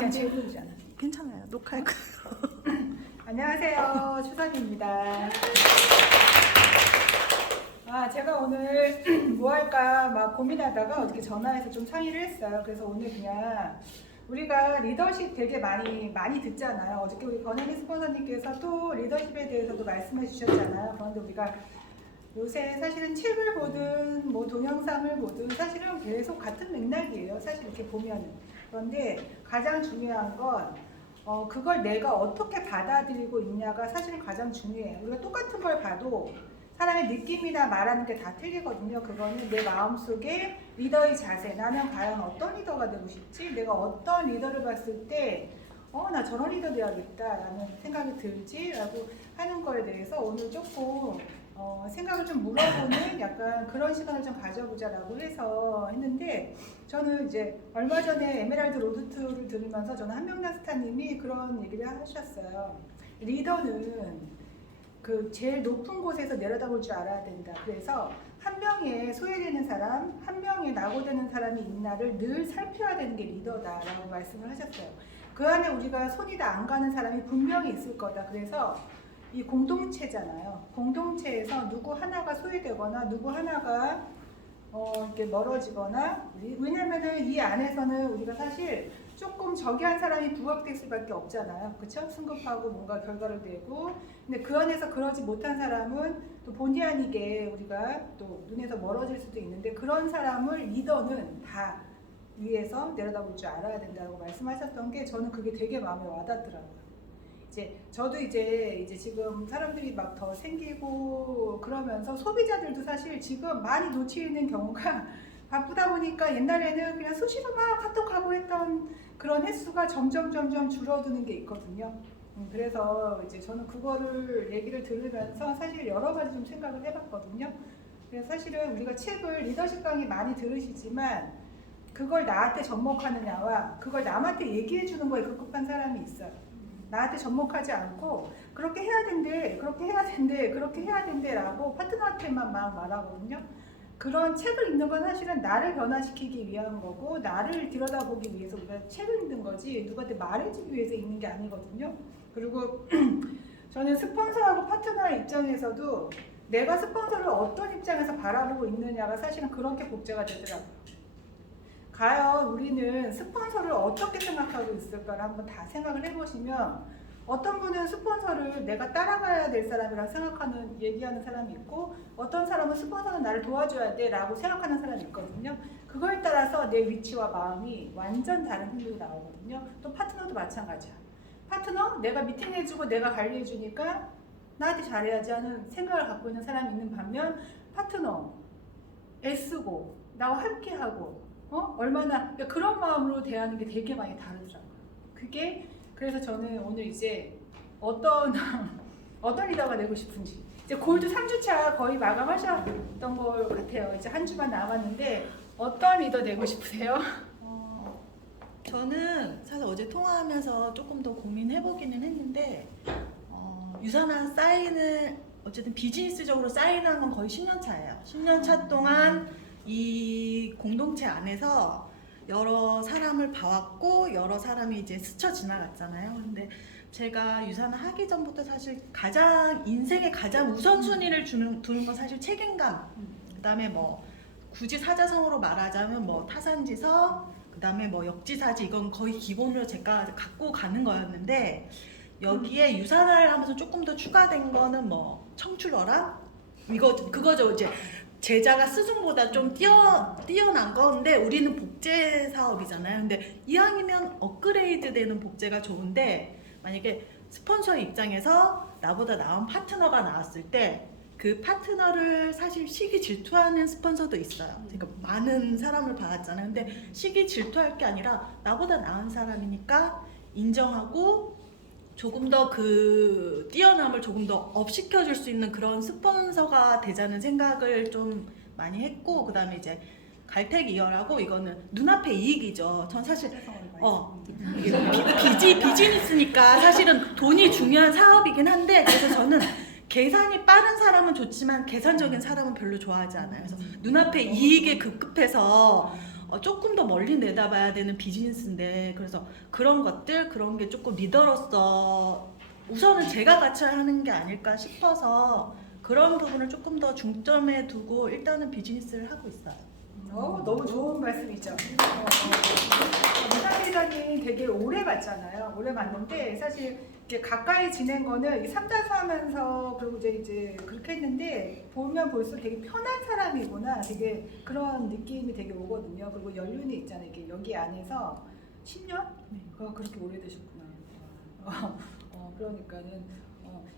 그냥 제일 들잖아. 괜찮아요. 녹화할 거예요. 안녕하세요, 추선입니다. 제가 오늘 뭐 할까 막 고민하다가 어떻게 전화해서 좀 상의를 했어요. 그래서 오늘 그냥 우리가 리더십 되게 많이 듣잖아요. 어저께 우리 권현희 스폰서님께서 또 리더십에 대해서도 말씀해 주셨잖아요. 그런데 우리가 요새 사실은 책을 보든 뭐 동영상을 보든 사실은 계속 같은 맥락이에요. 사실 이렇게 보면은. 그런데 가장 중요한 건 그걸 내가 어떻게 받아들이고 있냐가 사실은 가장 중요해요. 우리가 똑같은 걸 봐도 사람의 느낌이나 말하는 게 다 틀리거든요. 그거는 내 마음속에 리더의 자세, 나는 과연 어떤 리더가 되고 싶지? 내가 어떤 리더를 봤을 때 나 저런 리더 돼야겠다 라는 생각이 들지? 라고 하는 거에 대해서 오늘 조금 생각을 좀 물어보는 약간 그런 시간을 좀 가져보자라고 해서 했는데, 저는 이제 얼마 전에 에메랄드 로드2를 들으면서 저는 한명란 스타님이 그런 얘기를 하셨어요. 리더는 그 제일 높은 곳에서 내려다볼 줄 알아야 된다. 그래서 한 명에 소외되는 사람, 한 명에 낙오되는 사람이 있나를 늘 살펴야 되는 게 리더다라고 말씀을 하셨어요. 그 안에 우리가 손이 다 안 가는 사람이 분명히 있을 거다. 그래서 이 공동체잖아요. 공동체에서 누구 하나가 소외되거나 누구 하나가 이렇게 멀어지거나, 왜냐면은 이 안에서는 우리가 사실 조금 저기한 사람이 부각될 수밖에 없잖아요. 그렇죠? 승급하고 뭔가 결과를 내고. 근데 그 안에서 그러지 못한 사람은 또 본의 아니게 우리가 또 눈에서 멀어질 수도 있는데, 그런 사람을 리더는 다 위에서 내려다볼 줄 알아야 된다고 말씀하셨던 게 저는 그게 되게 마음에 와닿더라고요. 저도 이제 지금 사람들이 막 더 생기고 그러면서 소비자들도 사실 지금 많이 놓치는 경우가 바쁘다 보니까 옛날에는 그냥 수시로 막 카톡하고 했던 그런 횟수가 점점 줄어드는 게 있거든요. 그래서 이제 저는 그거를 얘기를 들으면서 사실 여러 가지 좀 생각을 해봤거든요. 그래서 사실은 우리가 책을 리더십 강의 많이 들으시지만 그걸 나한테 접목하느냐와 그걸 남한테 얘기해 주는 거에 급급한 사람이 있어요. 나한테 접목하지 않고 그렇게 해야 된대, 그렇게 해야 된대, 그렇게 해야 된대 라고 파트너한테만 막 말하거든요. 그런 책을 읽는 건 사실은 나를 변화시키기 위한 거고, 나를 들여다보기 위해서 우리가 책을 읽는 거지 누구한테 말해주기 위해서 읽는 게 아니거든요. 그리고 저는 스폰서하고 파트너의 입장에서도 내가 스폰서를 어떤 입장에서 바라보고 있느냐가 사실은 그렇게 복제가 되더라고요. 과연 우리는 스폰서를 어떻게 생각하고 있을까를 한번 다 생각을 해보시면, 어떤 분은 스폰서를 내가 따라가야 될 사람이라고 생각하는, 얘기하는 사람이 있고, 어떤 사람은 스폰서는 나를 도와줘야 돼 라고 생각하는 사람이 있거든요. 그거에 따라서 내 위치와 마음이 완전 다른 행동이 나오거든요. 또 파트너도 마찬가지야. 파트너? 내가 미팅해주고 내가 관리해주니까 나한테 잘해야지 하는 생각을 갖고 있는 사람이 있는 반면, 파트너 애쓰고 나와 함께하고 얼마나 그런 마음으로 대하는 게 되게 많이 다르더라고요. 그게 그래서 저는 오늘 이제 어떤 리더가 되고 싶은지, 이제 골드 3주차 거의 마감하셨던 것 같아요. 이제 한 주만 남았는데 어떤 리더 되고 싶으세요? 저는 사실 어제 통화하면서 조금 더 고민해보기는 했는데, 유산한 사인을 어쨌든 비즈니스적으로 사인한 건 거의 10년 차예요. 10년 차 동안 이 공동체 안에서 여러 사람을 봐왔고 여러 사람이 이제 스쳐 지나갔잖아요. 근데 제가 유산을 하기 전부터 사실 인생의 가장 우선순위를 두는 건 사실 책임감, 그 다음에 뭐 굳이 사자성어로 말하자면 뭐 타산지서, 그 다음에 뭐 역지사지, 이건 거의 기본으로 제가 갖고 가는 거였는데, 여기에 유산을 하면서 조금 더 추가된 거는 뭐 청출어람? 그거죠. 이제 제자가 스승보다 좀 뛰어난 건데, 우리는 복제 사업이잖아요. 근데 이왕이면 업그레이드 되는 복제가 좋은데, 만약에 스폰서 입장에서 나보다 나은 파트너가 나왔을 때 그 파트너를 사실 시기 질투하는 스폰서도 있어요. 그러니까 많은 사람을 봐왔잖아요. 근데 시기 질투할 게 아니라 나보다 나은 사람이니까 인정하고 조금 더 그 뛰어남을 조금 더 업시켜줄 수 있는 그런 스폰서가 되자는 생각을 좀 많이 했고, 그 다음에 이제 갈택 이어라고, 이거는 눈앞의 이익이죠. 전 사실 비즈니스니까 사실은 돈이 중요한 사업이긴 한데, 그래서 저는 계산이 빠른 사람은 좋지만 계산적인 사람은 별로 좋아하지 않아요. 그래서 눈앞의 이익에 급급해서 조금 더 멀리 내다봐야 되는 비즈니스인데 그래서 그런 것들 그런 게 조금 리더로서 우선은 제가 같이 하는 게 아닐까 싶어서 그런 부분을 조금 더 중점에 두고 일단은 비즈니스를 하고 있어요. 너무 좋은 말씀이죠. 이상희 기자님 되게 오래 봤잖아요. 오래 봤는데 사실 이렇게 가까이 지낸 거는 삼다수 하면서 그리고 이제 그렇게 했는데 보면 볼수록 되게 편한 사람이구나. 되게 그런 느낌이 되게 오거든요. 그리고 연륜이 있잖아요. 이게 여기 안에서 10년? 그렇게 오래되셨구나. 그러니까는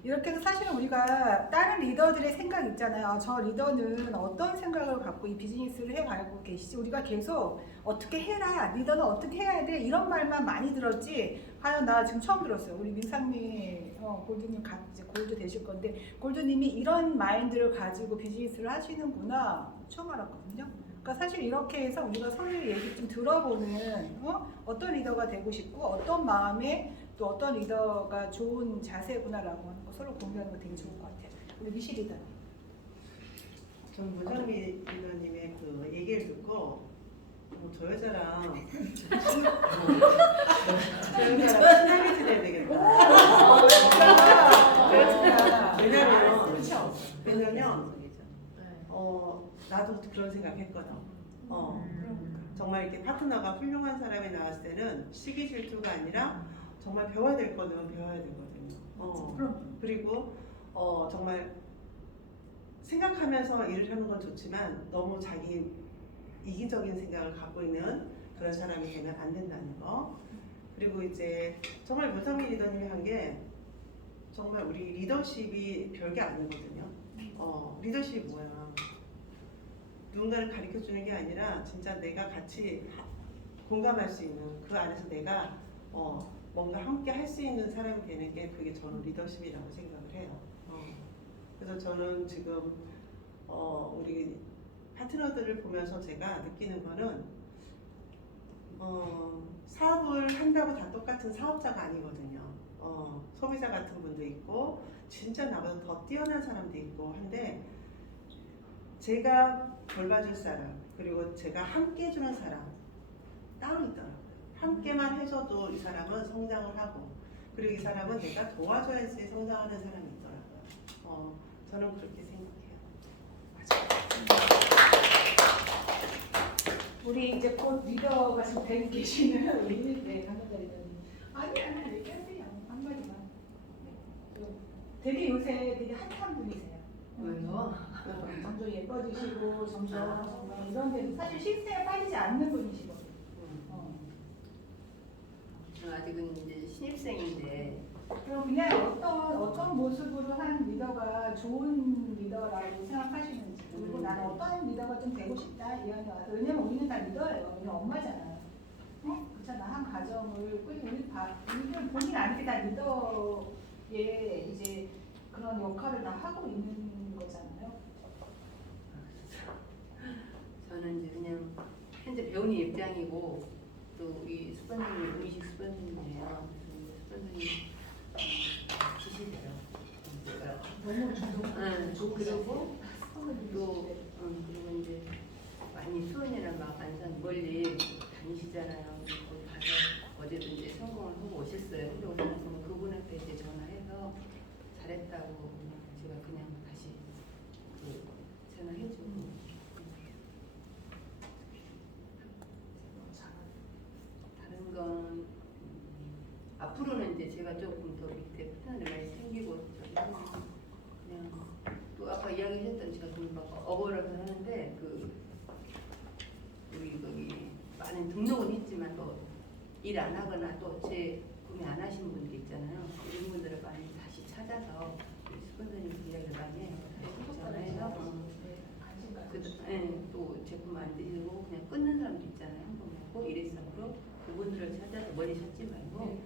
이렇게 해서 사실은 우리가 다른 리더들의 생각 있잖아요. 저 리더는 어떤 생각을 갖고 이 비즈니스를 해가고 계시지? 우리가 계속 어떻게 해라, 리더는 어떻게 해야 돼 이런 말만 많이 들었지. 과연 나 지금 처음 들었어요. 우리 민상미 골드님 이제 골드 되실 건데 골드님이 이런 마인드를 가지고 비즈니스를 하시는구나 처음 알았거든요. 그러니까 사실 이렇게 해서 우리가 서로의 얘기 좀 들어보는 어떤 리더가 되고 싶고 어떤 마음에 또 어떤 리더가 좋은 자세구나라고 하는 거 서로 공유하는 거 되게 좋을 것 같아요. 우리 미시 리더님. 전 문상미 리더님의 그 얘기를 듣고 저 여자랑 친하게 지내야 되겠다. 왜냐면 나도 그런 생각했거든. 정말 이렇게 파트너가 훌륭한 사람이 나왔을 때는 시기 질투가 아니라 정말 배워야 될 거는 배워야 되거든요. 그리고 정말 생각하면서 일을 하는 건 좋지만 너무 자기 이기적인 생각을 갖고 있는 그런 사람이 되면 안 된다는 거. 그리고 이제 정말 문상미 리더님이 한 게 정말 우리 리더십이 별게 아니거든요. 리더십이 뭐야? 누군가를 가르쳐 주는 게 아니라 진짜 내가 같이 공감할 수 있는 그 안에서 내가 뭔가 함께 할 수 있는 사람이 되는 게 그게 저는 리더십이라고 생각을 해요. 그래서 저는 지금 우리 파트너들을 보면서 제가 느끼는 거는 사업을 한다고 다 똑같은 사업자가 아니거든요. 소비자 같은 분도 있고 진짜 나보다 더 뛰어난 사람도 있고 한데 제가 돌봐줄 사람 그리고 제가 함께 해주는 사람 따로 있더라고요. 함께만 해줘도 이 사람은 성장을 하고 그리고 이 사람은 내가 도와줘야지 성장하는 사람이 있더라고요. 저는 그렇게 생각해요. 우리 이제 곧 리더가 지금 되고 계시는 우리 강남자 리더님. 아니 얘기하세요. 한마디만. 되게 요새 되게 핫한 분이세요. 왜요? 점점 예뻐지시고 점점 이런 데 사실 시스템에 빠지지 않는 분이시거든요. 아직은 이제 신입생인데 그럼 그냥 어떤 모습으로 한 리더가 좋은 리더라고 생각하시는지 그리고 나는 어떤 리더가 좀 되고 싶다 이런 거 와서 왜냐면 우리는 다 리더예요. 우리는 엄마잖아요. 그렇잖아. 한 가정을 우리는 본인 아니게 다 리더의 이제 그런 역할을 다 하고 있는 거잖아요. 저는 이제 그냥 현재 배우는 입장이고 또 이 수반장님 음식 수반장님이에요. 수반장님 지시대로 너무 그리고 또 그리고 이제 많이 수원이랑 막 안산 멀리 다니시잖아요. 거기 가서 어제도 이제 성공을 하고 오셨어요. 근데 오늘 그분한테 이제 전화해서 잘했다고 제가 그냥 다시 전화해주고. 다른 건 앞으로는 이제 제가 조금 더 밑에 파트너들 많이 생기고 그냥 또 아까 이야기했던 제가 좀 막 어버러서 하는데 우리 거기 많은 등록은 했지만 또 일 안 하거나 또 제 구매 안 하신 분들 있잖아요. 이런 분들을 많이 다시 찾아서 스폰서님 이야기를 많이 해요. 전화해서 또 제품 만드시고 그냥 끊는 사람도 있잖아요. 한번 먹고 일회성으로 그분들을 찾아서 머리 찾지 말고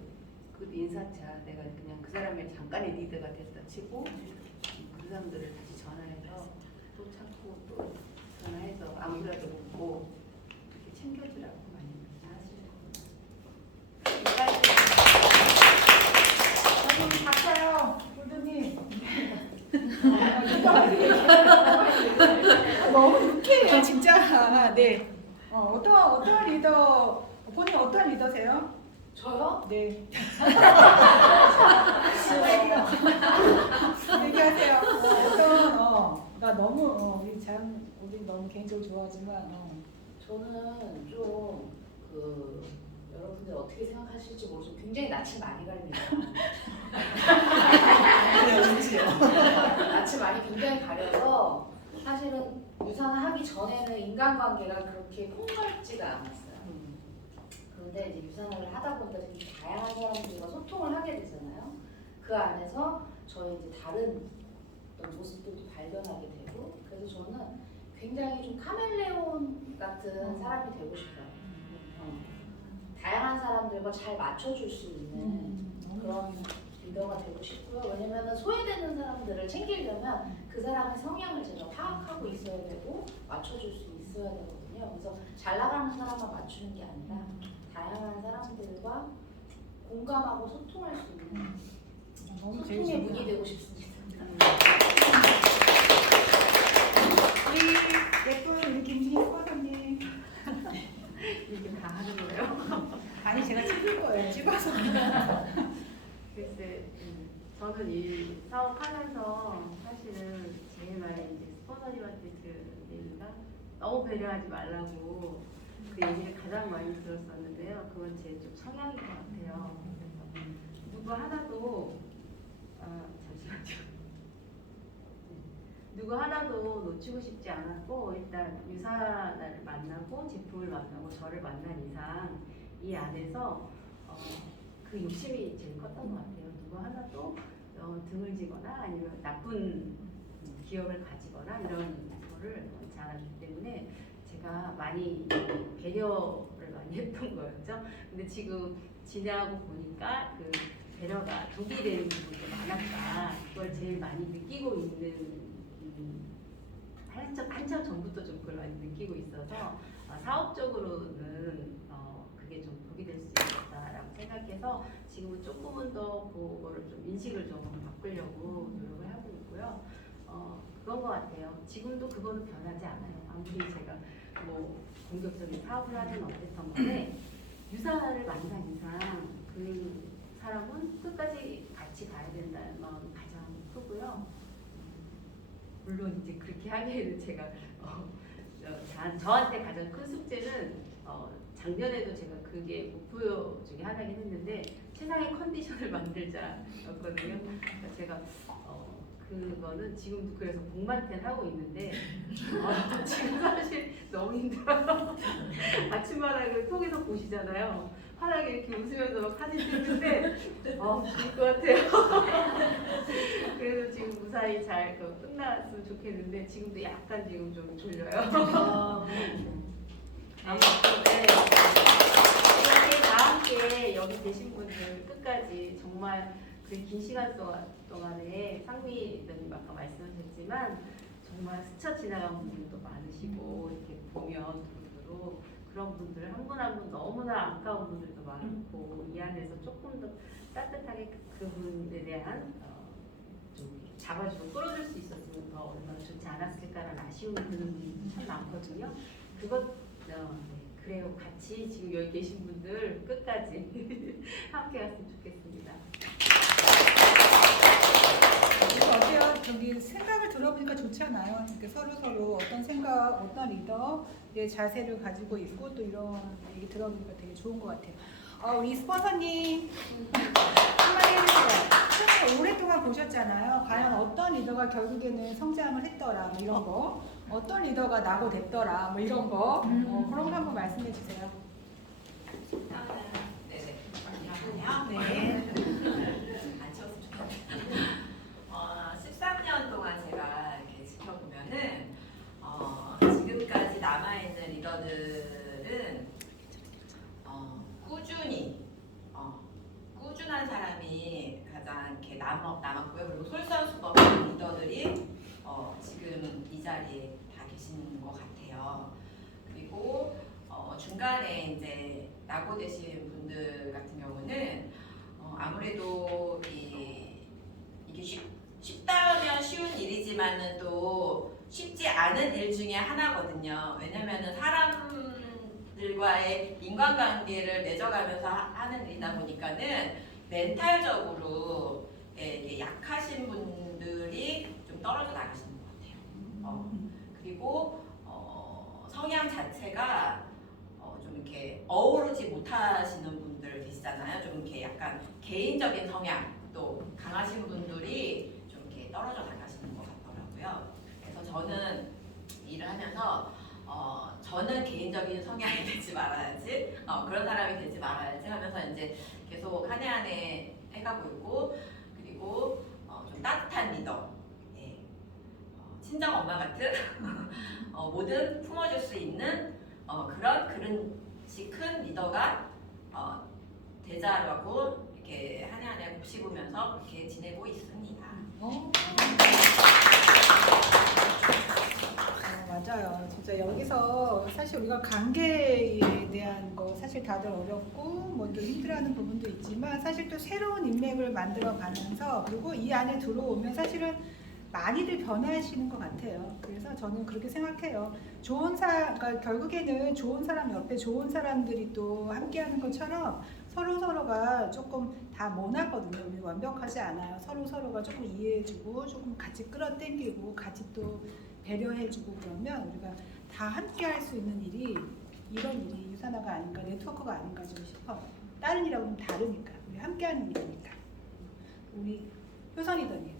그 인사차 내가 그냥 그 사람의 잠깐의 리더가 됐다 치고 그 사람들을 다시 전화해서 또 찾고 또 전화해서 아무래도 묻고 이렇게 챙겨주라고 많이 하시고. 저는 바꿔요, 골드님. 너무 유쾌해요, 진짜. 네. 어떤 리더, 본인 어떤 리더세요? 저요? 네. 얘기하세요. 나 너무, 우리 너무 개인적으로 좋아하지만, 저는 좀 여러분들 어떻게 생각하실지 모르지만 굉장히 낯을 많이 가립니다. 왠지요. 낯을 많이 굉장히 가려서 사실은 유산을 하기 전에는 인간관계가 그렇게 콩같지가 않았어요. 그런데 이제 유산을 하다 보니까 되게 다양한 사람들과 소통을 하게 되잖아요. 그 안에서 저의 이제 다른 어떤 모습들도 발견하게 되고, 그래서 저는 굉장히 좀 카멜레온 같은 사람이 되고 싶어요. 다양한 사람들과 잘 맞춰줄 수 있는 그런 리더가 되고 싶고요. 왜냐면 소외되는 사람들을 챙기려면 그 사람의 성향을 제가 파악하고 있어야 되고 맞춰줄 수 있어야 되거든요. 그래서 잘 나가는 사람만 맞추는 게 아니라 다양한 사람들과 공감하고 소통할 수 있는 너무 소통의 문이 되고 싶습니다. 우리 예쁜 우리 김진희 스포터님. 이게 다 하는 거예요? 아니, 제가 찍을 거예요. 찍어서. 글쎄, 저는 이 사업하면서 사실은 제일 많이 이제 스포너님한테 들은 얘기가 너무 배려하지 말라고 그 얘기를 가장 많이 들었었는데요. 그건 제 좀 성향인 것 같아요. 그래서 누구 하나도 잠시만요. 누구 하나도 놓치고 싶지 않았고, 일단 유사나를 만나고 제품을 만나고 저를 만난 이상 이 안에서 그 욕심이 제일 컸던 것 같아요. 누구 하나도 등을 지거나 아니면 나쁜 기억을 가지거나 이런 거를 원치 않았기 때문에 제가 많이 배려를 많이 했던 거였죠. 근데 지금 지나고 보니까 그 배려가 독이 되는 부분도 많았다. 그걸 제일 많이 느끼고 있는 한참 전부터 좀 그걸 많이 느끼고 있어서 사업적으로는 그게 좀 독이 될 수 있겠다라고 생각해서 지금은 조금은 더 그거를 좀 인식을 좀 바꾸려고 노력을 하고 있고요. 그런 것 같아요. 지금도 그거는 변하지 않아요. 아무리 제가 뭐 공격적인 사업을 하든 어쨌든 간에 유사를 만난 이상 그 사람은 끝까지 같이 가야 된다는 마음이 가장 크고요. 물론 이제 그렇게 하기에는 제가 저한테 가장 큰 숙제는 작년에도 제가 그게 목표 중에 하나긴 했는데 세상의 컨디션을 만들자였거든요. 그러니까 제가 그거는 지금도 그래서 복만텐 하고 있는데 지금 사실 너무 힘들어요. 아침마다 그 통해서 보시잖아요. 환하게 이렇게 웃으면서 막 사진 찍는데 죽을 것 같아요. 그래서 지금 무사히 잘 끝났으면 좋겠는데 지금도 약간 지금 좀 졸려요. 아무튼 이렇게 다 함께 여기 계신 분들 끝까지 정말 그 긴 시간 동안에 상미님 아까 말씀하셨지만 정말 스쳐 지나간 분들도 많으시고 이렇게 보면 두루두루 그런 분들 한 분 한 분 너무나 안타까운 분들도 많고 이 안에서 조금 더 따뜻하게 그분에 대한 좀 잡아주고 끌어줄 수 있었으면 더 얼마나 좋지 않았을까라는 아쉬움이 드는 분들이 참 많거든요. 그래요. 같이 지금 여기 계신 분들 끝까지 함께 갔으면 좋겠습니다. 어때요? 저기 생각을 들어보니까 좋잖아요. 이렇게 서로 어떤 생각, 어떤 리더의 자세를 가지고 있고 또 이런 얘기 들어보니까 되게 좋은 것 같아요. 우리 스폰서님 한마디 해주세요. 선생님 오랫동안 보셨잖아요. 과연 어떤 리더가 결국에는 성장을 했더라, 뭐 이런 거. 어떤 리더가 나고 됐더라, 뭐 이런 거. 그런 거 한번 말씀해 주세요. 네네. 안녕하세요. 네. 앉으셨으면 좋겠네요. 13년 동안 제가 이렇게 지켜보면은 지금까지 남아있는 리더들은 꾸준한 사람이 가장 이렇게 남았고요. 그리고 솔선수범한 리더들이 지금 이 자리에 다 계시는 것 같아요. 그리고 중간에 이제 낙오되신 분들 같은 경우는 아무래도 이게 쉽다면 쉬운 일이지만은 또 쉽지 않은 일 중에 하나거든요. 왜냐면은 사람들과의 인간관계를 맺어가면서 하는 일이다 보니까는 멘탈적으로 이게 약하신 분들이 좀 떨어져 나가시는 것 같아요. 그리고 성향 자체가 좀 이렇게 어우르지 못하시는 분들 계시잖아요. 좀 이렇게 약간 개인적인 성향 또 강하신 분들이 좀 이렇게 떨어져 나가시는 것 같더라고요. 그래서 저는 일을 하면서 저는 개인적인 성향이 되지 말아야지, 그런 사람이 되지 말아야지 하면서 이제 계속 한 해 한 해 해가고 있고, 그리고 좀 따뜻한 리더, 예. 친정 엄마 같은 뭐든 품어줄 수 있는 그런 큰 리더가 되자라고 이렇게 한 해 한 해 곱씹으면서 그렇게 지내고 있습니다. 맞아요. 진짜 여기서 사실 우리가 관계에 대한 거 사실 다들 어렵고 뭐 또 힘들어하는 부분도 있지만 사실 또 새로운 인맥을 만들어 가면서 그리고 이 안에 들어오면 사실은 많이들 변화하시는 것 같아요. 그래서 저는 그렇게 생각해요. 그러니까 결국에는 좋은 사람 옆에 좋은 사람들이 또 함께하는 것처럼 서로가 조금 다 모나거든요. 우리 완벽하지 않아요. 서로가 조금 이해해주고 조금 같이 끌어당기고 같이 또 배려해주고 그러면 우리가 다 함께할 수 있는 일이 이런 일이 유산화가 아닌가, 네트워크가 아닌가 좀 싶어요. 다른 일하고는 다르니까 우리 함께하는 일이니까. 우리 효선이더니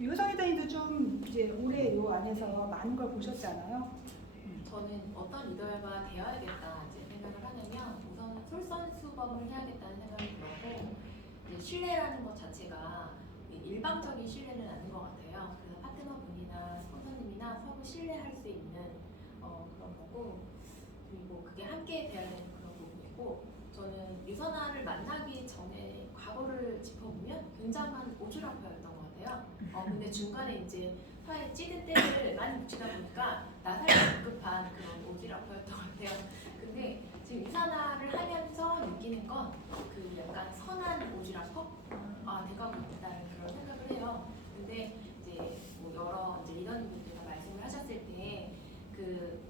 효선이더니도 좀 이제 올해 요 안에서 많은 걸 보셨잖아요. 저는 어떤 리더가 되어야겠다 이제 생각을 하냐면 우선은 솔선수범을 해야겠다는 생각이 들었고 이제 신뢰라는 것 자체가 일방적인 신뢰는 아닌 것 같아요. 그래서 파트너분이나 스폰서님이나 서로 신뢰할 수 있는 그런 거고 그리고 그게 함께 돼야 되는 그런 부분이고 저는 유선아를 만나기 전에 과거를 짚어보면 굉장한 오주라퍼였던 것 같아요. 근데 중간에 이제 화에 찌든 때를 많이 붙이다 보니까 나살이 급급한 그런 오지라퍼였던 것 같아요. 근데 지금 유산화를 하면서 느끼는 건 그 약간 선한 오지라퍼? 돼가고 있다는 그런 생각을 해요. 근데 이제 뭐 여러 이제 리더님들께서 말씀을 하셨을 때 그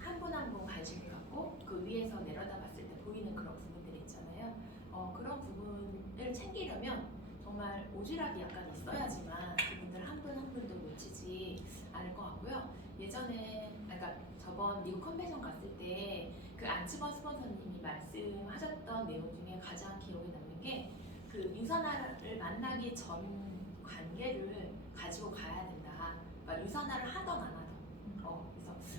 한 분 한 분 관심을 갖고 그 위에서 내려다봤을 때 보이는 그런 부분들이 있잖아요. 그런 부분을 챙기려면 정말 오지랖이 약간 있어야지만 그분들 한 분 한 분도 놓치지 않을 것 같고요. 예전에, 그러니까 저번 미국 컨벤션 갔을 때 그 안치번 스폰서님이 말씀하셨던 내용 중에 가장 기억에 남는 게 그 유산화를 만나기 전 관계를 가지고 가야 된다. 그러니까 유산화를 하던 안 하던. 그래서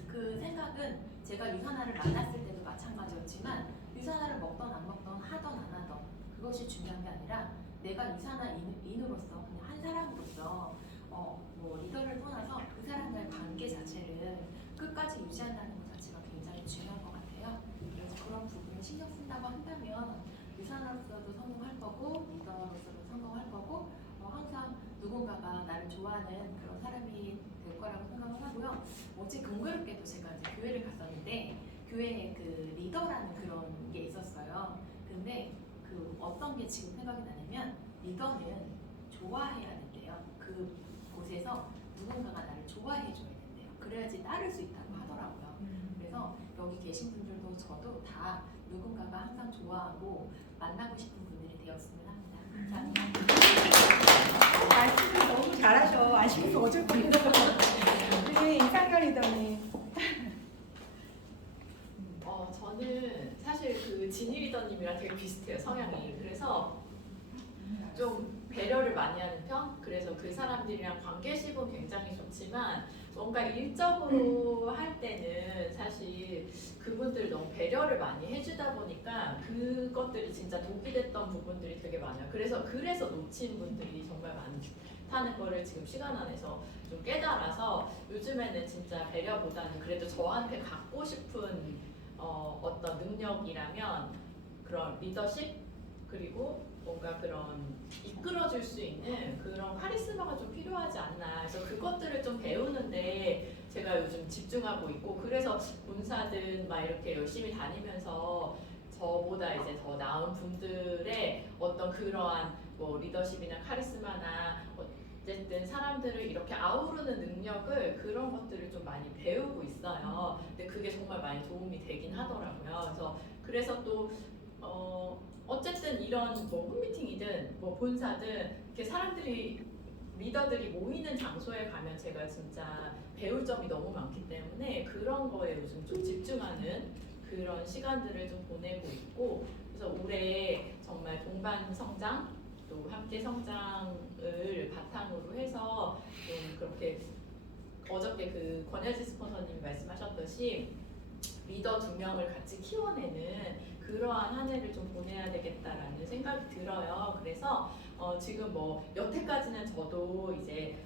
그 생각은 제가 유산화를 만났을 때도 마찬가지였지만 유산화를 먹던 안 먹던 하던 안 하던 그것이 중요한 게 아니라 내가 유산화인으로서 그냥 한 사람으로서 뭐 리더를 떠나서 그 사람과의 관계 자체를 끝까지 유지한다는 것 자체가 굉장히 중요한 것 같아요. 그래서 그런 부분을 신경 쓴다고 한다면 유산화로서도 성공할 거고 리더로서도 성공할 거고 항상 누군가가 나를 좋아하는 그런 사람이 될 거라고 생각을 하고요. 어제 공교롭게도 제가 이제 교회를 갔었는데 교회에 그 리더라는 그런 게 있었어요. 근데 그 어떤 게 지금 생각이 나냐면 리더는 좋아해야 된대요. 그 곳에서 누군가가 나를 좋아해 줘야 된대요. 그래야지 따를 수 있다고 하더라고요. 그래서 여기 계신 분들도 저도 다 누군가가 항상 좋아하고 만나고 싶은 분들이 되었으면 합니다. 감사합니다. 말씀을 너무 잘하셔. 안 시키면 어쩔 뻔했어. 우리 이상현이더니 저는 사실 그 지니 리더님이랑 되게 비슷해요, 성향이. 그래서 좀 배려를 많이 하는 편? 그래서 그 사람들이랑 관계식은 굉장히 좋지만 뭔가 일적으로 할 때는 사실 그분들 너무 배려를 많이 해주다 보니까 그것들이 진짜 독이 됐던 부분들이 되게 많아요. 그래서 놓친 분들이 정말 많다는 거를 지금 시간 안에서 좀 깨달아서 요즘에는 진짜 배려보다는 그래도 저한테 갖고 싶은 어떤 능력이라면 그런 리더십 그리고 뭔가 그런 이끌어줄 수 있는 그런 카리스마가 좀 필요하지 않나. 그래서 그것들을 좀 배우는데 제가 요즘 집중하고 있고 그래서 본사든 막 이렇게 열심히 다니면서 저보다 이제 더 나은 분들의 어떤 그러한 뭐 리더십이나 카리스마나 어쨌든 사람들을 이렇게 아우르는 능력을 그런 것들을 좀 많이 배우고 있어요. 근데 그게 정말 많이 도움이 되긴 하더라고요. 그래서 또 어쨌든 이런 뭐 홈미팅이든 뭐 본사든 이렇게 사람들이 리더들이 모이는 장소에 가면 제가 진짜 배울 점이 너무 많기 때문에 그런 거에 요즘 좀 집중하는 그런 시간들을 좀 보내고 있고, 그래서 올해 정말 동반 성장 또 함께 성장을 바탕으로 해서 좀 그렇게 어저께 그 권혜지 스폰서님이 말씀하셨듯이 리더 2명을 같이 키워내는 그러한 한 해를 좀 보내야 되겠다라는 생각이 들어요. 그래서 지금 뭐 여태까지는 저도 이제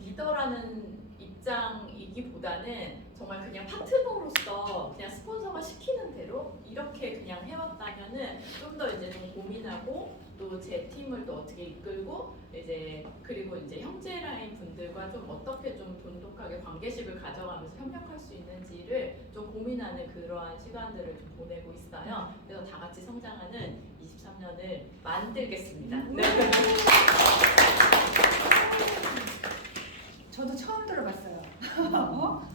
리더라는 입장이기보다는 정말 그냥 파트너로서 그냥 스폰서가 시키는 대로 이렇게 그냥 해왔다면은 좀 더 이제 좀 고민하고 또 제 팀을 또 어떻게 이끌고 이제 그리고 이제 형제 라인 분들과 좀 어떻게 좀 돈독하게 관계식을 가져가면서 협력할 수 있는지를 좀 고민하는 그러한 시간들을 좀 보내고 있어요. 그래서 다 같이 성장하는 23년을 만들겠습니다. 네. 저도 처음 들어봤어요.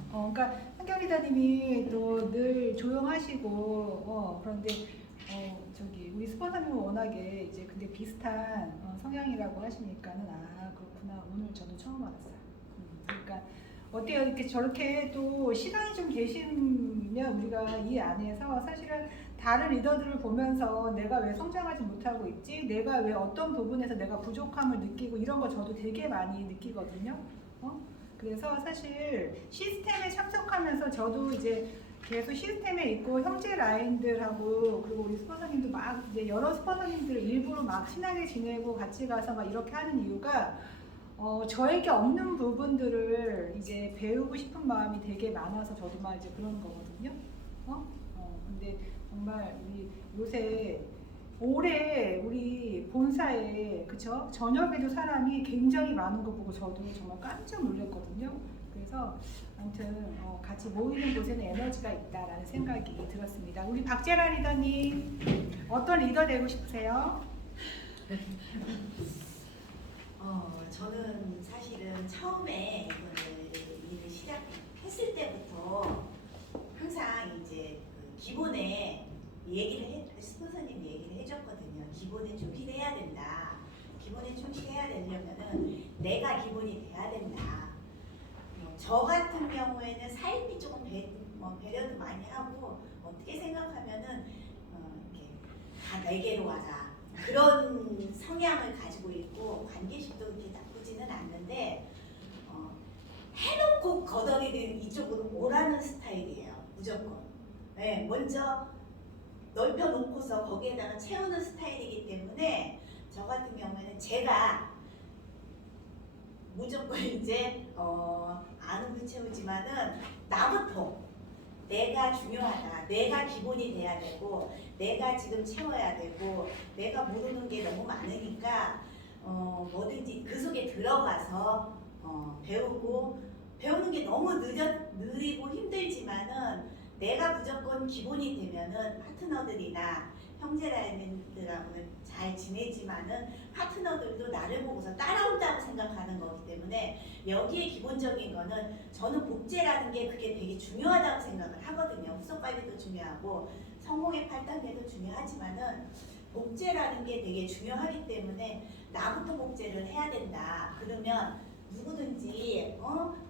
그러니까 한경 리더님이 또 늘 조용하시고 그런데 저기 우리 스폰서님은 워낙에 이제 근데 비슷한 성향이라고 하시니까는 그렇구나, 오늘 저도 처음 알았어요. 그러니까 어때요? 이렇게 저렇게 또 시간이 좀 계시면 우리가 이 안에서 사실은 다른 리더들을 보면서 내가 왜 성장하지 못하고 있지? 내가 왜 어떤 부분에서 내가 부족함을 느끼고 이런 거 저도 되게 많이 느끼거든요. 그래서 사실 시스템에 참석하면서 저도 이제 계속 시스템에 있고 형제 라인들하고 그리고 우리 스폰서님도 막 이제 여러 스폰서님들 일부러 막 친하게 지내고 같이 가서 막 이렇게 하는 이유가 저에게 없는 부분들을 이제 배우고 싶은 마음이 되게 많아서 저도 막 이제 그런 거거든요. 근데 정말 우리 요새 올해 우리 본사에 그쵸? 저녁에도 사람이 굉장히 많은 거 보고 저도 정말 깜짝 놀랐거든요. 그래서 아무튼 같이 모이는 곳에는 에너지가 있다라는 생각이 들었습니다. 우리 박재라 리더님 어떤 리더 되고 싶으세요? 저는 사실은 처음에 일을 시작했을 때부터 항상 이제 그 기본에 스폰서님 얘기를 해줬거든요. 기본에 충실해야 된다. 기본에 충실해야 되려면은 내가 기본이 돼야 된다. 저 같은 경우에는 삶이 조금 배려도 많이 하고 어떻게 생각하면은 이렇게 다 내게로 와라. 그런 성향을 가지고 있고 관계식도 그렇게 나쁘지는 않는데 해놓고 거덜이는 이쪽으로 오라는 스타일이에요. 무조건. 네, 먼저 넓혀놓고서 거기에다가 채우는 스타일이기 때문에 저 같은 경우에는 제가 무조건 이제 안으로 채우지만은 나부터 내가 중요하다. 내가 기본이 돼야 되고 내가 지금 채워야 되고 내가 모르는 게 너무 많으니까 뭐든지 그 속에 들어가서 배우고 배우는 게 너무 느리고 힘들지만은 내가 무조건 기본이 되면은 파트너들이나 형제라인들하고는 잘 지내지만은 파트너들도 나를 보고서 따라온다고 생각하는 거기 때문에 여기에 기본적인 거는 저는 복제라는 게 그게 되게 중요하다고 생각을 하거든요. 후속 관리도 중요하고 성공의 8단계도 중요하지만은 복제라는 게 되게 중요하기 때문에 나부터 복제를 해야 된다. 그러면 누구든지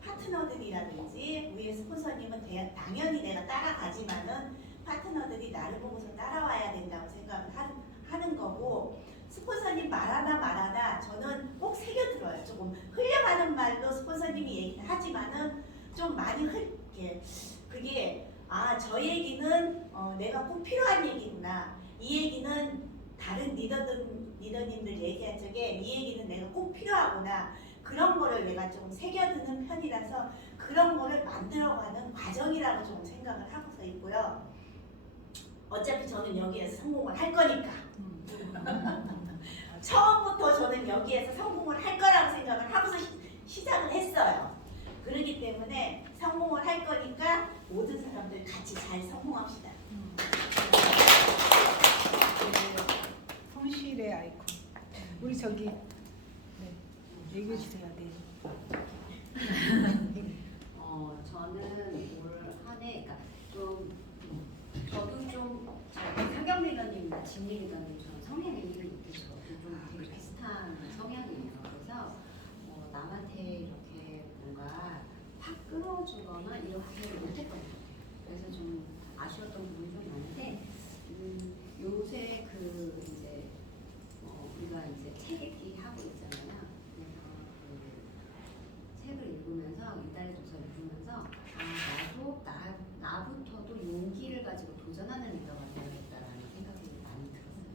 파트너들이라든지 우리 스폰서님은 당연히 내가 따라가지만은 파트너들이 나를 보고서 따라와야 된다고 생각을 하는 거고 스폰서님 말하나 저는 꼭 새겨들어요. 조금 흘려가는 말도 스폰서님이 얘기를 하지만은 좀 많이 그게 저 얘기는 내가 꼭 필요한 얘기구나. 이 얘기는 다른 리더님들 얘기한 적에 이 얘기는 내가 꼭 필요하구나. 그런 거를 내가 좀 새겨드는 편이라서 그런 거를 만들어가는 과정이라고 좀 생각을 하고서 있고요. 어차피 저는 여기에서 성공을 할 거니까 처음부터 저는 여기에서 성공을 할 거라고 생각을 하고서 시작을 했어요. 그렇기 때문에 성공을 할 거니까 모든 사람들 같이 잘 성공합시다. 성실의 아이콘. 우리 저기 얘기해 주세요. 네. 저는 올 한해 그러니까 좀 저도 좀 상경 리더님이나 진리 리더님처럼 성향이 좀 되게 비슷한 성향이에요. 그래서 남한테 이렇게 뭔가 팍 끌어주거나 이렇게 못했던 것 같아요. 그래서 좀 아쉬웠던 부분이 좀 많은데 요새 그 이제 우리가 이제 책 읽기 하고 있잖아요. 그래서 그 책을 읽으면서 이달의 도서를 읽으면서 나도 나부터도 용기를 가지고 도전하는 리더가 되어야겠다라는 생각이 많이 들었어요.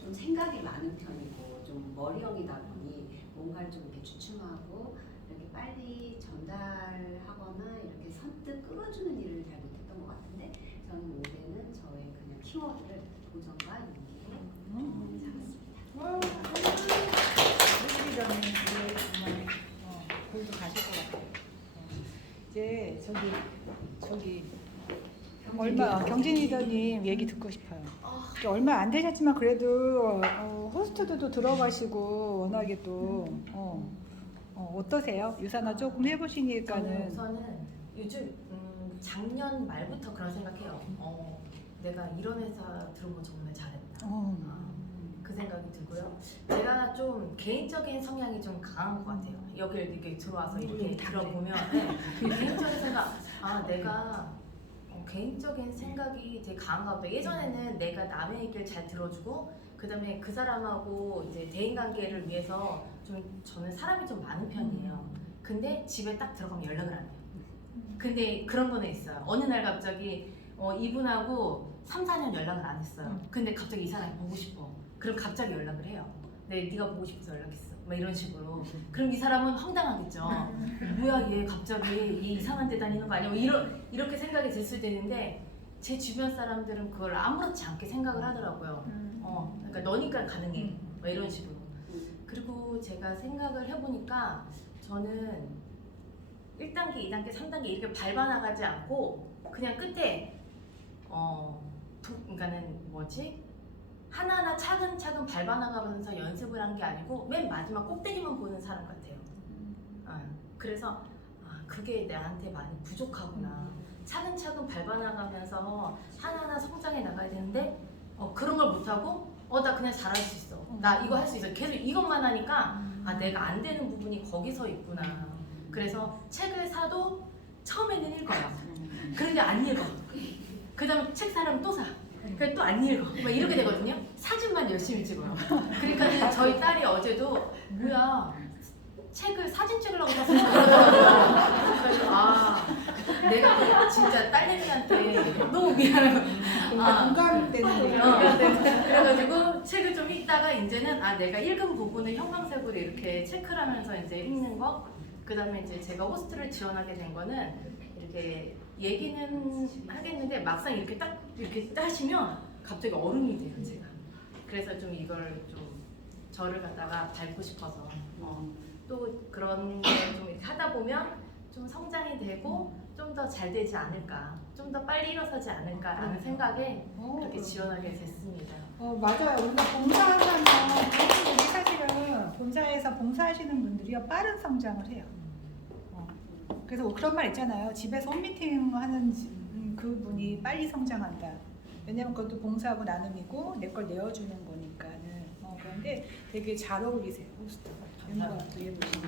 좀 생각이 많은 편이고 좀 머리형이다 보니 뭔가를 좀 이렇게 주춤하고 이렇게 빨리 전달하거나 이렇게 선뜻 끌어주는 일을 잘 못했던 것 같은데 저는 올해는 저의 그냥 키워드를 도전과 용기로 잡았습니다. 리더는 정말 골도 가실 것 같아요. 이제 저기 경진 리더님 얘기 듣고 싶어요. 얼마 안 되셨지만 그래도 호스트도 들어가시고 워낙에 또 어떠세요? 유산화 조금 해보시니까는. 우선은 요즘 작년 말부터 그런 생각해요. 내가 이런 회사 들어오면 정말 잘했다. 그 생각이 들고요. 제가 좀 개인적인 성향이 좀 강한 것 같아요. 여기 이렇게 들어와서 이렇게 들어보면 개인적인 생각, 내가 개인적인 생각이 되게 강한가 보다. 예전에는 내가 남의 얘기를 잘 들어주고 그다음에 그 사람하고 이제 대인관계를 위해서 좀 저는 사람이 좀 많은 편이에요. 근데 집에 딱 들어가면 연락을 안 해요. 근데 그런 거는 있어요. 어느 날 갑자기 이분하고 3, 4년 연락을 안 했어요. 근데 갑자기 이 사람이 보고 싶어. 그럼 갑자기 연락을 해요. 네가 보고 싶어서 연락했어. 막 이런 식으로. 그럼 이 사람은 황당하겠죠. 뭐야 얘 갑자기 얘 이상한 데 다니는 거 아니야? 뭐 이렇게 생각이 들 수도 있는데 제 주변 사람들은 그걸 아무렇지 않게 생각을 하더라고요. 그러니까 너니까 가능해. 막 이런 식으로. 그리고 제가 생각을 해보니까 저는 1단계, 2단계, 3단계 이렇게 밟아나가지 않고 그냥 끝에 그러니까는 하나하나 차근차근 밟아나가면서 연습을 한 게 아니고 맨 마지막 꼭대기만 보는 사람 같아요. 그래서 그게 나한테 많이 부족하구나. 차근차근 밟아나가면서 하나하나 성장해 나가야 되는데 그런 걸 못하고 나 그냥 잘할 수 있어. 나 이거 할 수 있어. 계속 이것만 하니까 내가 안 되는 부분이 거기서 있구나. 그래서 책을 사도 처음에는 읽어요. 그런데 안 읽어. 그 다음에 책 사려면 또 사. 그래 또 안 읽어. 막 이렇게 되거든요. 사진만 열심히 찍어요. 그러니까 저희 딸이 어제도 뭐야 책을 사진 찍으려고 샀어요. 내가 진짜 딸내미한테 너무 미안해요. 공감되는 그래가지고 책을 좀 읽다가 이제는 내가 읽은 부분을 형광색으로 이렇게 체크를 하면서 이제 읽는 거. 그 다음에 이제 제가 호스트를 지원하게 된 거는 이렇게 얘기는 하겠는데 막상 이렇게 딱 하시면 갑자기 얼음이 돼요 제가. 그래서 좀 이걸 좀 저를 갖다가 밟고 싶어서 또 그런 게 좀 이렇게 하다 보면 좀 성장이 되고 좀 더 잘 되지 않을까, 좀 더 빨리 일어서지 않을까라는 생각에 그렇게 지원하게 됐습니다. 맞아요. 우리가 봉사하면 사실은 본사에서 봉사하시는 분들이 빠른 성장을 해요. 그래서 그런 말 있잖아요. 집에서 홈미팅 하는 그분이 빨리 성장한다. 왜냐면 그것도 봉사하고 나눔이고 내 걸 내어주는 거니까는. 그런데 되게 잘 어울리세요. 호스트. 연구가 또 예쁘시고.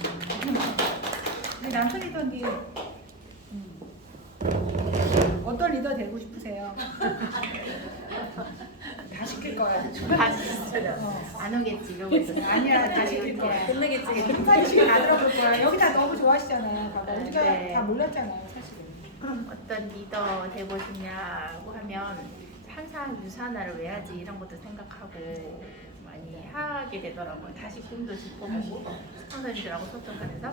우리 남편 리더님 어떤 리더 되고 싶으세요? 다 시킬 거야. 안 오겠지 이러고 있어. 아니야, 다 시킬 거야. 끝내겠지. 끝까지 다 들어볼 거야. 여기 다 너무 좋아하시잖아요. 봐봐. 우리가 네. 다 몰랐잖아요, 사실은. 어떤 리더 되고 싶냐고 하면 항상 유산화를 왜 하지 이런 것도 생각하고 많이 하게 되더라고요. 다시금도 짚어보고 스폰서들하고 소통하면서.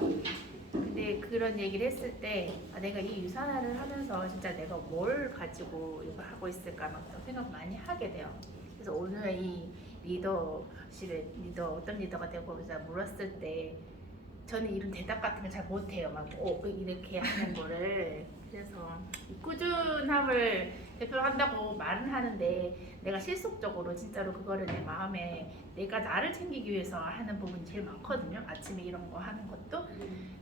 근데 그런 얘기를 했을 때 내가 이 유산화를 하면서 진짜 내가 뭘 가지고 이거 하고 있을까 막 생각 많이 하게 돼요. 그래서 오늘 이 리더십의 어떤 리더가 되고 그래서 물었을 때 저는 이런 대답 같은 걸 잘 못해요. 막 이렇게 하는 거를. 그래서 이 꾸준함을 대표를 한다고 말은 하는데 내가 실속적으로 진짜로 그거를 내 마음에 내가 나를 챙기기 위해서 하는 부분이 제일 많거든요. 아침에 이런 거 하는 것도.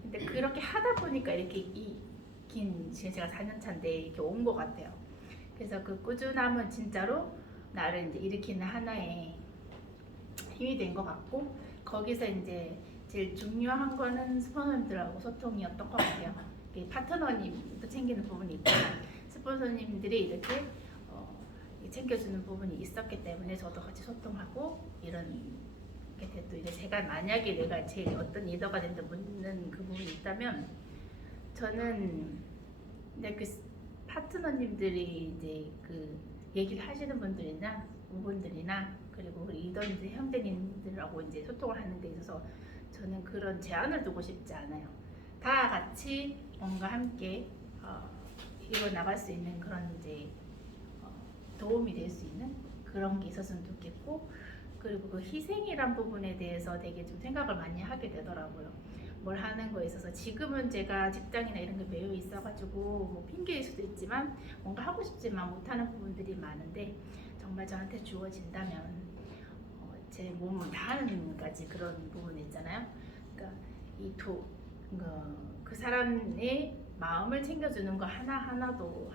근데 그렇게 하다 보니까 이렇게 지금 제가 4년 차인데 이렇게 온 것 같아요. 그래서 그 꾸준함은 진짜로 나를 이제 일으키는 하나의 힘이 된 것 같고, 거기서 이제 제일 중요한 거는 스폰서님들하고 소통이었던 것 같아요. 파트너님도 챙기는 부분이 있지만 스폰서님들이 이렇게 챙겨주는 부분이 있었기 때문에 저도 같이 소통하고 이런 게 됐고, 이제 제가 만약에 내가 제일 어떤 리더가 된다 묻는 그 부분이 있다면 저는 근데 그 파트너님들이 이제 그 얘기를 하시는 분들이나 부분들이나 그리고 리더님들 형제님들하고 이제 소통을 하는 데 있어서 저는 그런 제한을 두고 싶지 않아요. 다 같이 뭔가 함께 이뤄 나갈 수 있는 그런 이제 도움이 될 수 있는 그런 게 있었으면 좋겠고, 그리고 그 희생이란 부분에 대해서 되게 좀 생각을 많이 하게 되더라고요. 뭘 하는 거에 있어서 지금은 제가 직장이나 이런 게 매여 있어가지고 뭐 핑계일 수도 있지만 뭔가 하고 싶지만 못하는 부분들이 많은데, 정말 저한테 주어진다면 제 몸을 다하는 까지 그런 부분이 있잖아요. 그러니까 그 사람의 마음을 챙겨주는 거 하나하나도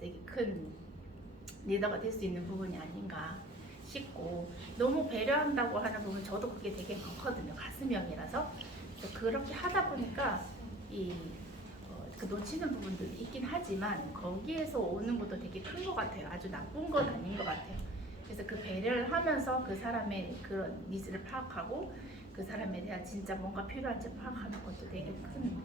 되게 큰 리더가 될 수 있는 부분이 아닌가 싶고, 너무 배려한다고 하는 부분 저도 그게 되게 많거든요. 가슴형이라서. 그렇게 하다 보니까 그 놓치는 부분들이 있긴 하지만 거기에서 오는 것도 되게 큰 것 같아요. 아주 나쁜 건 아닌 것 같아요. 그래서 그 배려를 하면서 그 사람의 그런 니즈를 파악하고 그 사람에 대한 진짜 뭔가 필요한지 파악하는 것도 되게 큰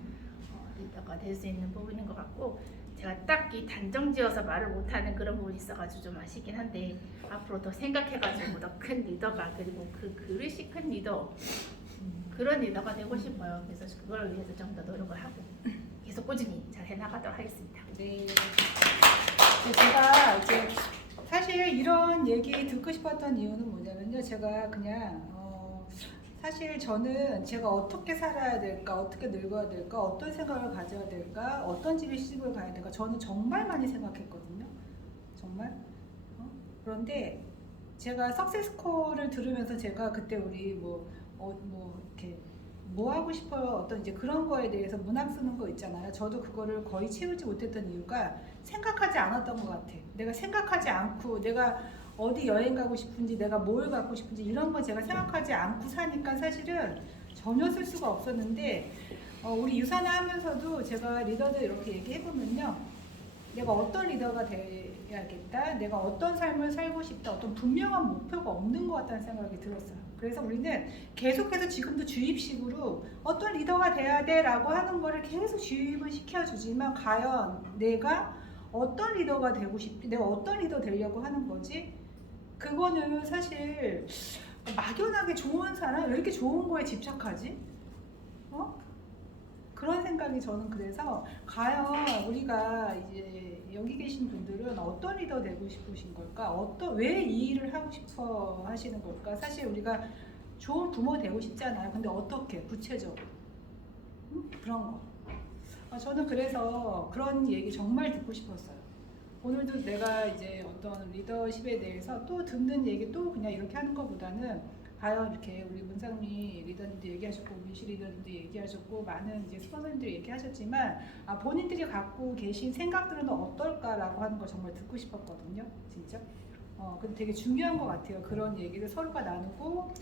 리더가 될 수 있는 부분인 것 같고, 제가 딱 이 단정지어서 말을 못하는 그런 부분이 있어가지고 좀 아쉽긴 한데 앞으로 더 생각해가지고 더 큰 리더가, 그리고 그 그릇이 큰 리더, 그런 리더가 되고 싶어요. 그래서 그걸 위해서 좀 더 노력을 하고 계속 꾸준히 잘 해나가도록 하겠습니다. 네. 제가 이제 사실 이런 얘기 듣고 싶었던 이유는 뭐냐면요. 제가 그냥 사실 저는 제가 어떻게 살아야 될까, 어떻게 늙어야 될까, 어떤 생각을 가져야 될까, 어떤 집에 시집을 가야 될까, 저는 정말 많이 생각했거든요. 정말. 그런데 제가 석세스콜을 들으면서 제가 그때 우리 이렇게 뭐 하고 싶어요, 어떤 이제 그런 거에 대해서 문학 쓰는 거 있잖아요. 저도 그거를 거의 채우지 못했던 이유가 생각하지 않았던 것 같아. 내가 생각하지 않고 내가 어디 여행 가고 싶은지, 내가 뭘 갖고 싶은지 이런 거 제가 생각하지 않고 사니까 사실은 전혀 쓸 수가 없었는데, 우리 유산을 하면서도 제가 리더들 이렇게 얘기해보면요, 내가 어떤 리더가 돼야겠다, 내가 어떤 삶을 살고 싶다, 어떤 분명한 목표가 없는 것 같다는 생각이 들었어요. 그래서 우리는 계속해서 지금도 주입식으로 어떤 리더가 돼야 돼 라고 하는 거를 계속 주입을 시켜주지만 과연 내가 어떤 리더가 되고 싶지, 내가 어떤 리더 되려고 하는 거지, 그거는 사실 막연하게 좋은 사람, 왜 이렇게 좋은 거에 집착하지? 그런 생각이 저는, 그래서 과연 우리가 이제 여기 계신 분들은 어떤 리더 되고 싶으신 걸까? 왜 이 일을 하고 싶어 하시는 걸까? 사실 우리가 좋은 부모 되고 싶잖아요. 근데 어떻게 구체적으로? 그런 거. 저는 그래서 그런 얘기 정말 듣고 싶었어요. 오늘도 내가 이제 어떤 리더십에 대해서 또 듣는 얘기 또 그냥 이렇게 하는 것보다는 과연 이렇게 우리 문상미 리더님도 얘기하셨고 민시 리더님도 얘기하셨고 많은 이제 스폰서님들이 얘기하셨지만 본인들이 갖고 계신 생각들은 어떨까라고 하는 걸 정말 듣고 싶었거든요. 진짜. 근데 되게 중요한 것 같아요. 그런 얘기를 서로가 나누고,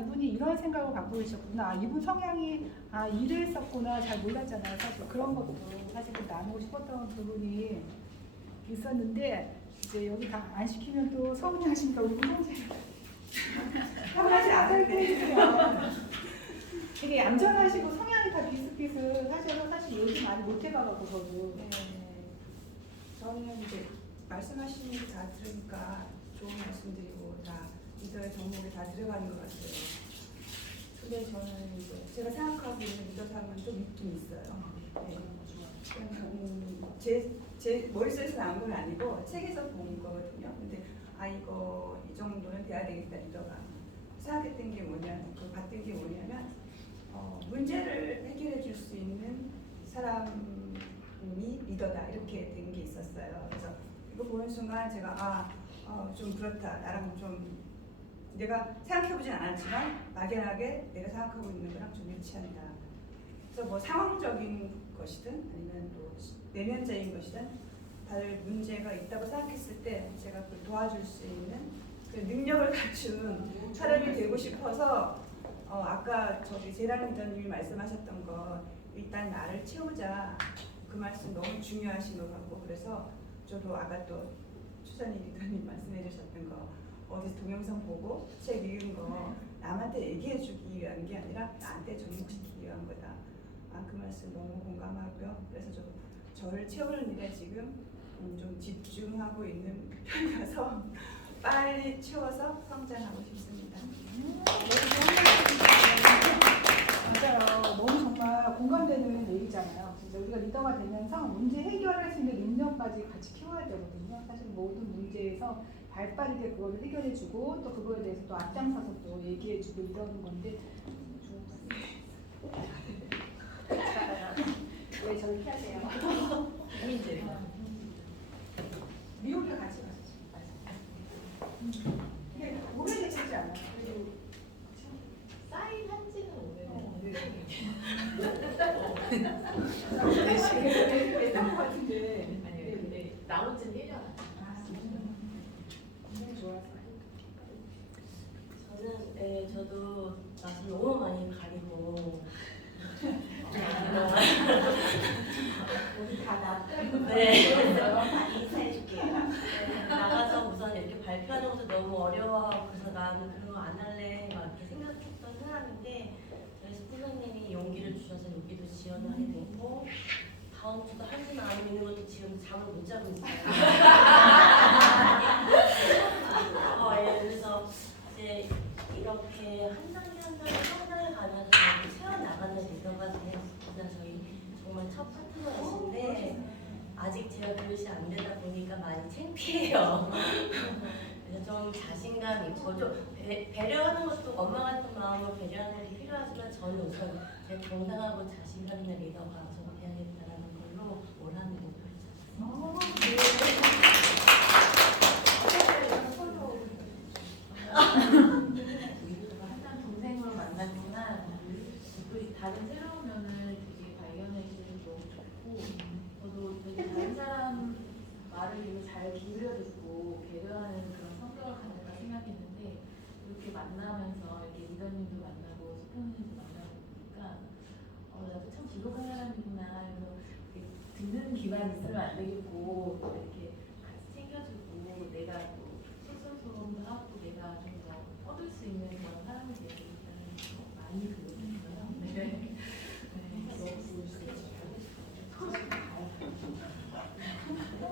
이분이 이런 생각을 갖고 계셨구나, 이분 성향이 이랬었구나, 잘 몰랐잖아요. 사실 그런 것도 사실 좀 나누고 싶었던 부분이 있었는데, 이제 여기 다 안 시키면 또 서운해하시니까 우리 문상미 사실 아들들이요. 되게 얌전하시고 성향이 다 비슷비슷하셔서 사실 얘기 많이 못 해봐가지고 저도. 네. 저는 이제 말씀하시는 게 다 들으니까 좋은 말씀드리고 다 리더의 덕목에 다 들어가는 것 같아요. 근데 저는 이제 제가 생각하고 있는 리더 삶은 좀 있긴 있어요. 네. 제 머릿속에서 나온 건 아니고 책에서 본 거거든요. 근데 이거 이 정도는 돼야 되겠다, 리더가. 생각했던 게 뭐냐면, 봤던 게 뭐냐면, 문제를 해결해 줄 수 있는 사람이 리더다, 이렇게 된 게 있었어요. 그래서 이거 보는 순간 제가 좀 그렇다. 나랑 좀 내가 생각해보진 않았지만 막연하게 내가 생각하고 있는 거랑 좀 일치한다. 그래서 뭐 상황적인 것이든 아니면 또 내면적인 것이든 다들 문제가 있다고 생각했을 때 제가 그걸 도와줄 수 있는 그 능력을 갖춘 사람이 되고 싶어서 아까 저기 재란 리더님이 말씀하셨던 거 일단 나를 채우자 그 말씀 너무 중요하신 것 같고 그래서 저도 아까 또 추산이 리더님 말씀해 주셨던 거 어디서 동영상 보고 책 읽은 거 남한테 얘기해 주기 위한 게 아니라 나한테 접목시키기 위한 거다. 그 말씀 너무 공감하고요. 그래서 저를 채우는 일에 지금 좀 집중하고 있는 편이라서 빨리 채워서 성장하고 싶습니다. 맞아요. 너무 정말 공감되는 얘기잖아요. 진짜 우리가 리더가 되면서 문제 해결할 수 있는 능력까지 같이 키워야 되거든요. 사실 모든 문제에서 발빠르게 그거를 해결해주고 또 그거에 대해서 또 앞장서서 또 얘기해주고 이러는 건데 왜 저를 피하세요? 미국에 같이 갔었어요. 근데 오래되지 않아요. 그래도 사인 한지는 오래됐는데 것 같은데. 아니요 근데 나온 지는 1년 너무 좋아서. 저는 저도 낯을 너무 많이 가리고 우리 다 나. 인사해줄게요. 나가서 우선 이렇게 발표하는 것도 너무 어려워하고 그래서 나는 그런 거 안 할래 막 이렇게 생각했던 사람인데 저희 스폰서님이 용기를 주셔서 여기도 지원을 하게 됐고 다음 주도 할 수는 안 있는 것도 지금 잠을 못 자고 있어요. 그래서 이제 이렇게 한 단계 한 단계 성장해 가면서 채워나가는 리더가 되었습니다. 저희 정말 첫 파트너이신데 아직 제가 그릇이 안 되다 보니까 많이 창피해요. 그래서 좀 자신감 있고 좀 배려하는 것도 엄마 같은 마음을 배려하는 것도 필요하지만 저는 우선 제가 당당하고 자신감 있는 리더가 좀 돼야겠다라는 걸로 올 한 해 목표를 한 동생으로 만났지만 우리 다른 새로운 면을 되게 발견해 주는 너무 좋고 저도 되게 다른 사람 말을 되게 잘 기울여 듣고 배려하는 그런 성격을 가졌다 생각했는데 이렇게 만나면서 이렇게 리더님도 만나고 스폰님도 만나고 보니까 나도 참 부족한 사람이구나. 그래서 듣는 귀만 있으면 안 되겠고 이렇게 같이 챙겨주고 내가 또 솔선수범도 하고 내가 좀 더 얻을 수 있는 그런 사람이 되겠다는 거 많이 배웠어요. 네. 너무 좋을 수 있어요.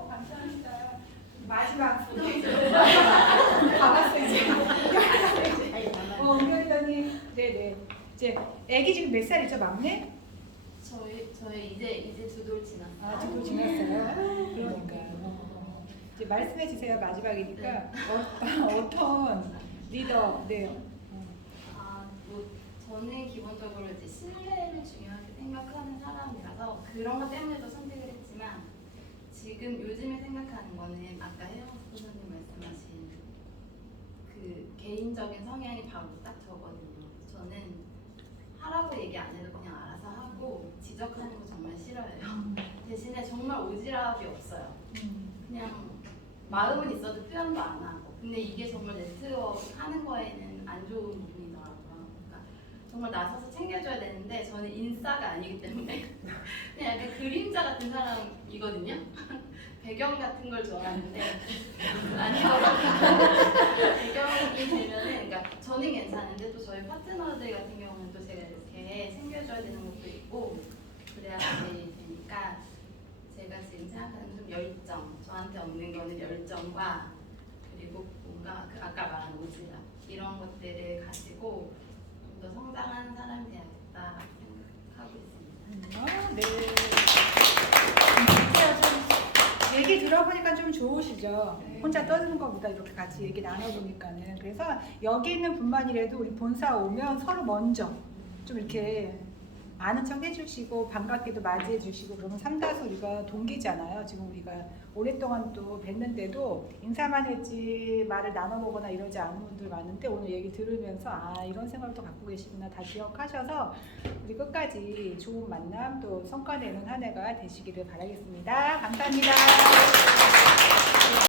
감사합니다. 마지막 가봤어요 이제. 은별이더니 네네. 이제 애기 지금 몇 살이죠 막내? 저희 이제 2돌 지났어요. 두 돌 지났어요. 그러니까 이제 말씀해 주세요 마지막이니까 어떤 리더 네. 뭐 저는 기본적으로 이제 신뢰를 중요하게 생각하는 사람이라서 그런 것 때문에도 선택을 했지만 지금 요즘에 생각하는 거는 아까 혜영 선생님 말씀하신 그 개인적인 성향이 바로 딱 저거든요. 저는 하라고 얘기 안 해도 그냥 알아서 하고 지적하는 거 정말 싫어해요. 대신에 정말 오지랖이 없어요. 그냥 마음은 있어도 표현도 안 하고. 근데 이게 정말 네트워크 하는 거에는 안 좋은 부분이더라고요. 그러니까 정말 나서서 챙겨줘야 되는데 저는 인싸가 아니기 때문에 그냥 약간 그림자 같은 사람이거든요. 배경 같은 걸 좋아하는데 아니더라고요. 배경이 되면은 그러니까 저는 괜찮은데 또 저희 파트너들 같은 경우는 또 제가 이렇게 챙겨줘야 되는 것도 있고 그래야지 되니까 제가 지금 생각하는 좀 열정, 저한테 없는 거는 열정과 그리고 뭔가 그 아까 말한 오지랖 이런 것들을 가지고 좀 더 성장한 사람이 되야겠다 생각하고 있습니다. 네. 좀 얘기 들어보니까 좀 좋으시죠? 혼자 떠드는 것보다 이렇게 같이 얘기 나눠보니까는. 그래서 여기 있는 분만이라도 우리 본사 오면 서로 먼저 좀 이렇게 아는 척 해주시고 반갑게도 맞이해주시고 그러면 삼다수 우리가 동기잖아요. 지금 우리가 오랫동안 또 뵀는데도 인사만 했지 말을 나눠보거나 이러지 않은 분들 많은데 오늘 얘기 들으면서 아 이런 생각을 또 갖고 계시구나 다 기억하셔서 우리 끝까지 좋은 만남 또 성과 내는 한 해가 되시기를 바라겠습니다. 감사합니다.